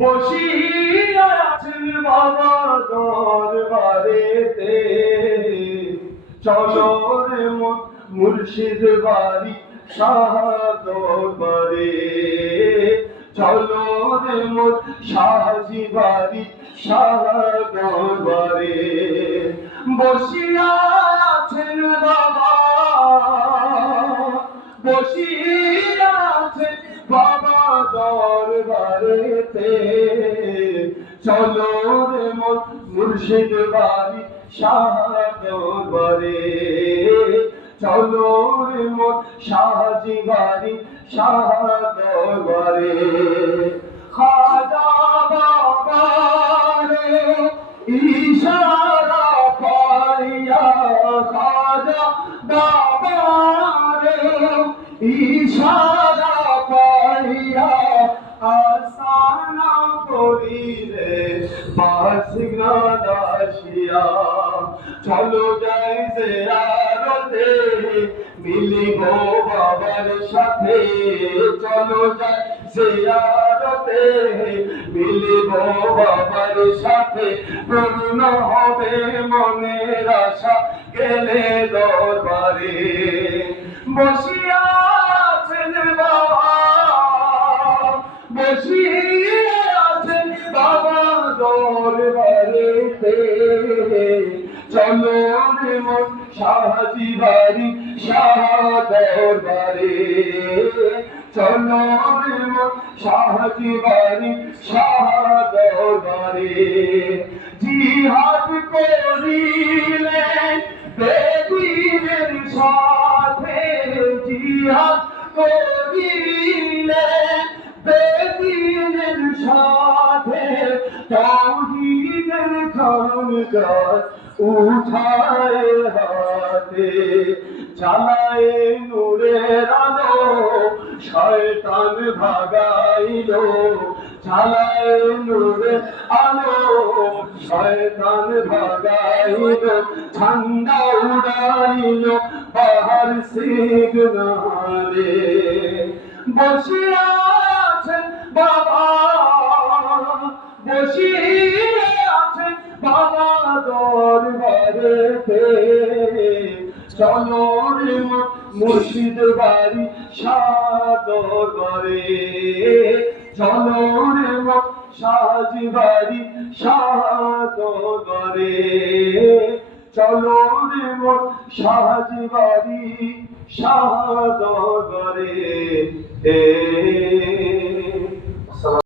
বসিয়া আছেন বাবা দরবারেতে, চলো রে মুর্শিদ বাড়ি শাহ দরবারে, চলো রে মোর শাহজি বাড়ি শাহ দরবারে। বসিয়া আছেন বাবা, বসিয়া আছেন বাবা দরবারেতে, চলো রে মোর মুর্শিদ বাড়ি শাহ দরবারে, চলো রে মোর শাহজি বাড়ি শাহ দরবারে। খাজা বাবা রে ইশারা পাইয়া, খাজা বাবা রে ইশারা পাইয়া, আসানা করিলে পাশিগ্রান আসিয়া, চলো যাই জিয়ারতে মিলিব বাবার সাথে, চলো যাই জিয়ারতে মিলিব বাবার সাথে, পূর্ণ হবে মনের আশা গেলে দরবারে। বসিয়া আছেন বাবা, বসিয়া আছেন বাবা দরবারেতে, চলো রে মোর শাহজি বাড়ি শাহ দরবারে, চলো রে মোর শাহজি বাড়ি শাহ দরবারে। জিহাদ করিলেন বেদীনের সাথে, জিহাদ করিলেন বেদীনের সাথে, তাওহীদের খানগাহ উঠায় হাতে, জ্বালায় নূরের আলো শয়তান ভাগাইল, জ্বালায় নূরের আলো শয়তান ভাগাইল, ঠান্ডা উড়াইল বাহার সিগনালে। বসিয়া আছেন বাবা, বসিয়া আছেন বাবা দরবারেতে, চলো রে মুর্শিদ বাড়ি শাহ দরবারে, চলো রে শাহজি বাড়ি শাহ দরবারে, চলো রে শাহজি বাড়ি শাহ দরবারে।